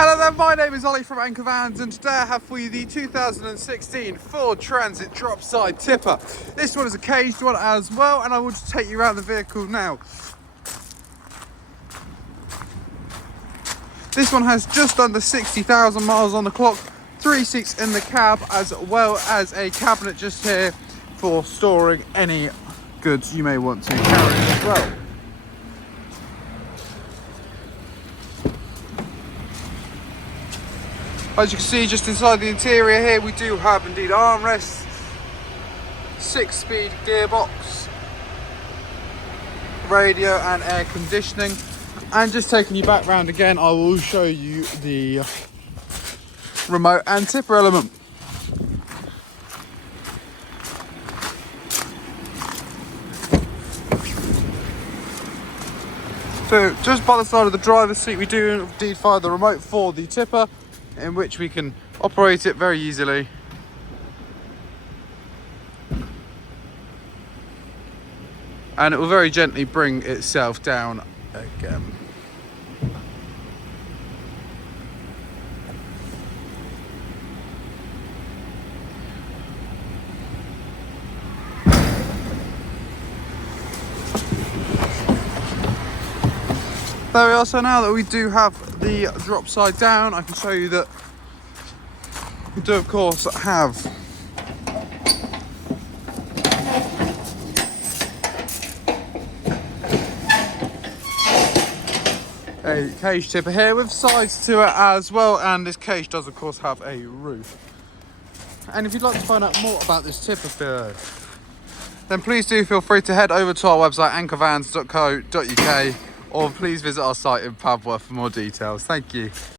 Hello there, my name is Ollie from Anchor Vans, and today I have for you the 2016 Ford Transit Dropside tipper. This one is a caged one as well, and I want to take you around the vehicle now. This one has just under 60,000 miles on the clock, 3 seats in the cab, as well as a cabinet just here for storing any goods you may want to carry as well. As you can see, just inside the interior here, we do have indeed armrests, 6-speed gearbox, radio and air conditioning. And just taking you back round again, I will show you the remote and tipper element. So just by the side of the driver's seat, we do indeed find the remote for the tipper, in which we can operate it very easily. And it will very gently bring itself down again. There we are. So now that we do have the drop side down, I can show you that we do of course have a cage tipper here with sides to it as well, and this cage does of course have a roof. And if you'd like to find out more about this tipper, then please do feel free to head over to our website anchorvans.co.uk, or please visit our site in Pabworth for more details. Thank you.